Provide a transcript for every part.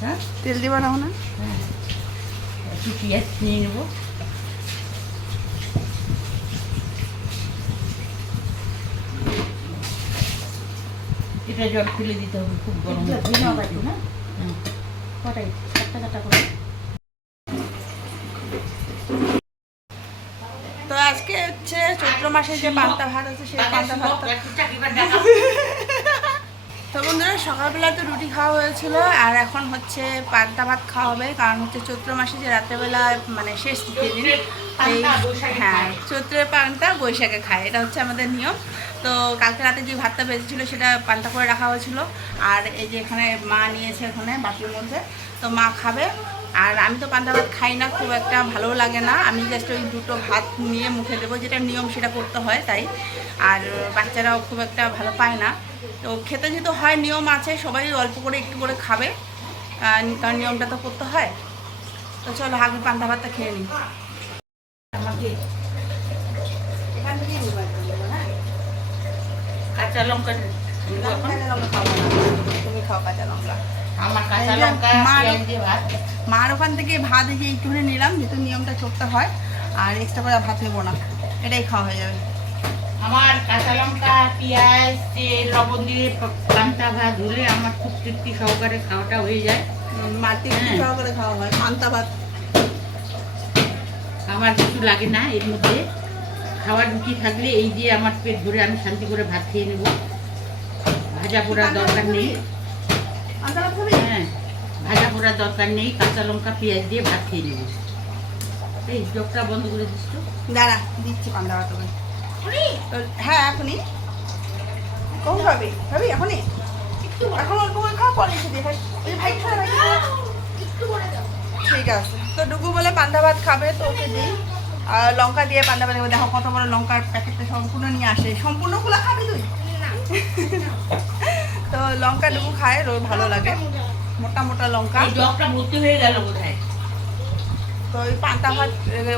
হ্যাঁ তেল দিবা না না হ্যাঁ। একটু পেঁয়াজ নিয়ে নেব। এটা জল ফেলে দিতে হবে খুব গরম কটাই? করে। তো আজকে হচ্ছে চৈত্র মাসে যে পান্তা ভাত আছে সেই পান্তা ভাত সকালবেলা তো রুটি খাওয়া হয়েছিল আর এখন হচ্ছে পান্তা ভাত খাওয়া হবে কারণ হচ্ছে চৈত্র মাসে যে রাত্রেবেলা মানে শেষ দিন এই হ্যাঁ চৈত্রের পান্তা বৈশাখে খায় এটা হচ্ছে আমাদের নিয়ম। তো কালকে রাতে যে ভাতটা বেঁচেছিলো সেটা পান্তা করে রাখা হয়েছিল। আর এই যে এখানে মা নিয়েছে এখানে বাটির মধ্যে। তো মা খাবে। আর আমি তো পান্তা ভাত খাই না, খুব একটা ভালো লাগে না। আমি জাস্ট ওই দুটো ভাত নিয়ে মুখে দেবো, যেটা নিয়ম সেটা করতে হয় তাই। আর বাচ্চারাও খুব একটা ভালো পায় না। তো খেতে যেহেতু হয়, নিয়ম আছে, সবাই অল্প করে একটু করে খাবে। কারণ নিয়মটা তো করতে হয়। তো চলো আগে পান্তা ভাতটা খেয়ে নিই। আমাকে এখান থেকেই নিবো একদম, নেব না? কাঁচা লঙ্কা কাঁচা লঙ্কা তুমি খাও কাঁচা লঙ্কা। আমার কাঁচা লঙ্কা মার- ওখান থেকে ভাত যে একটুখানি নিলাম যেহেতু নিয়মটা করতে হয় আর এক্সট্রা করে ভাত নেব না। এটাই খাওয়া হয়ে যাবে। আমার কাঁচা লঙ্কা পেঁয়াজ তেল লবণ দিয়ে পান্তা ভাত হলে আমার খুব তৃপ্তি সহকারে খাওয়াটা হয়ে যায়। মাটি সহকারে খাওয়া খাওয়া হয় পান্তা ভাত। আমার কিছু লাগে না এর মধ্যে। খাওয়ার রুটি থাকলে এই দিয়ে আমার পেট ধরে আমি শান্তি করে ভাত খেয়ে নেব। ভাজা পোড়ার দরকার নেই। হ্যাঁ ভাজা পোড়ার দরকার নেই কাঁচা লঙ্কা পেঁয়াজ দিয়ে ভাত খেয়ে নেব। এই চোখটা বন্ধ করে দিস তো। দাঁড়া দিচ্ছি ভাত তোকে হ্যাঁ এখনই। কখন খাবি? খাবি এখনই? এখন অল্প করে খাওয়া পরে এসে দিয়ে ভাই। ওই ভাই খাবে। ঠিক আছে। তো ডুগু বলে পান্তা ভাত খাবে তো ওকে দিই। লঙ্কা দিয়ে পান্দা দেবো। দেখো কত বড় লঙ্কার প্যাকেটটা সম্পূর্ণ নিয়ে আসে। সম্পূর্ণগুলো খাবি তুই? তো লঙ্কা লেবু খায় রোজ ভালো লাগে। মোটা মোটা লঙ্কা। জগটা ভর্তি হয়ে গেল তো ওই পান্তা ভাত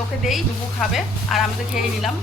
ওকে দেই ডুবু খাবে। আর আমি তো খেয়ে নিলাম।